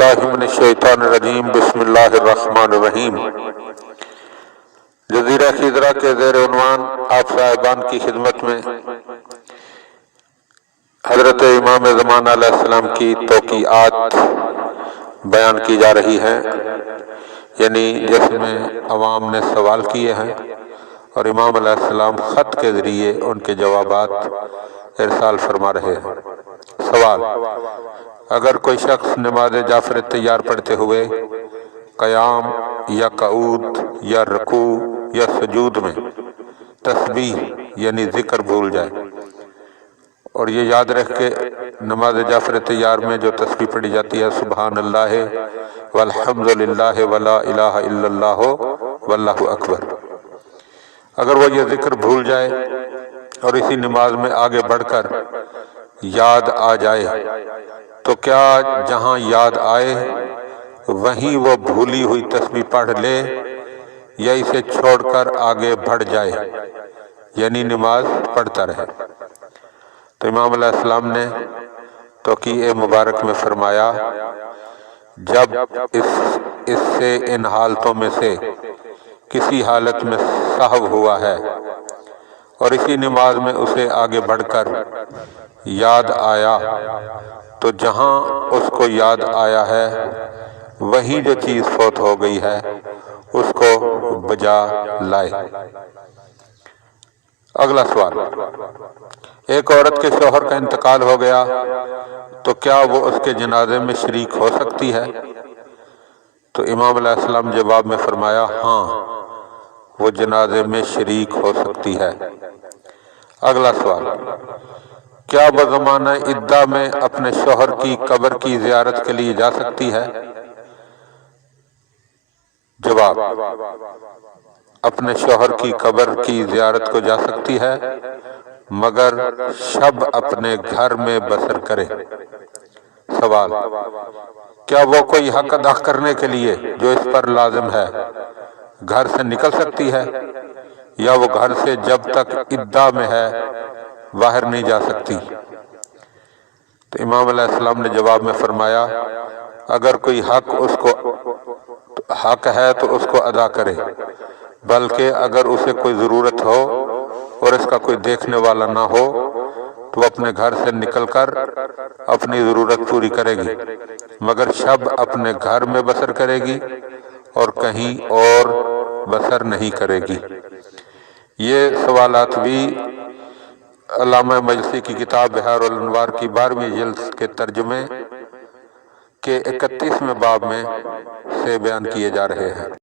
बिल्लाहि मिनश शैतानिर रजीम बिस्मिल्लाहिर रहमानिर रहीम। जज़ीरा खिज़रा के ज़ेर उन्वान आप साहिबान की खिदमत में हज़रत इमाम ज़माना अलैहिस्सलाम की तौक़ीआत बयान की जा रही हैं, यानी जिसमें अवाम ने सवाल किए हैं और इमाम अलैहिस्सलाम ख़त के ज़रिए उनके जवाबात इरसाल फरमा रहे हैं। सवाल: अगर कोई शख्स नमाज जाफर तैयार पढ़ते हुए क़याम या कऊद या रुकू या सुजूद में तस्बीह यानी ज़िक्र भूल जाए और ये याद रख के नमाज जाफर तैयार में जो तस्बीह पढ़ी जाती है सुबहानल्लाह वल्हम्दुलिल्लाह वला इलाहा इल्लल्लाह वल्लाहु अकबर, अगर वो ये ज़िक्र भूल जाए और इसी नमाज में आगे बढ़कर याद आ जाए तो क्या जहां याद आए वहीं वो भूली हुई तस्बीह पढ़ ले या इसे छोड़कर आगे बढ़ जाए, यानी नमाज पढ़ता रहे? तो इमाम अलैहिस्सलाम ने तौक़ीए मुबारक में फरमाया, जब इससे इन हालतों में से किसी हालत में सहव हुआ है और इसी नमाज में उसे आगे बढ़कर याद आया तो जहां उसको याद आया है वहीं जो चीज़ फौत हो गई है उसको बजा लाए। अगला सवाल: एक औरत के शौहर का इंतकाल हो गया तो क्या वो उसके जनाजे में शरीक हो सकती है? तो इमाम अलैहिस्सलाम जवाब में फरमाया, हाँ, वो जनाजे में शरीक हो सकती है। अगला सवाल: क्या बज़माना इद्दा में अपने शौहर की कब्र की ज़ियारत के लिए जा सकती है? जवाब: अपने शौहर की कब्र की ज़ियारत को जा सकती है, मगर शब अपने घर में बसर करे। सवाल: क्या वो कोई हक अदा करने के लिए जो इस पर लाजिम है घर से निकल सकती है, या वो घर से जब तक इद्दा में है बाहर नहीं जा सकती? तो इमाम अलैहिस्सलाम ने जवाब में फरमाया, अगर कोई हक है तो उसको अदा करे, बल्कि अगर उसे कोई ज़रूरत हो और इसका कोई देखने वाला ना हो तो अपने घर से निकलकर अपनी ज़रूरत पूरी करेगी, मगर शब अपने घर में बसर करेगी और कहीं और बसर नहीं करेगी। ये सवालात भी अल्लामा मजलिसी की किताब बिहारुल अनवार की 12वीं जिल्द के तर्जुमे के 31वें बाब में से बयान किए जा रहे हैं।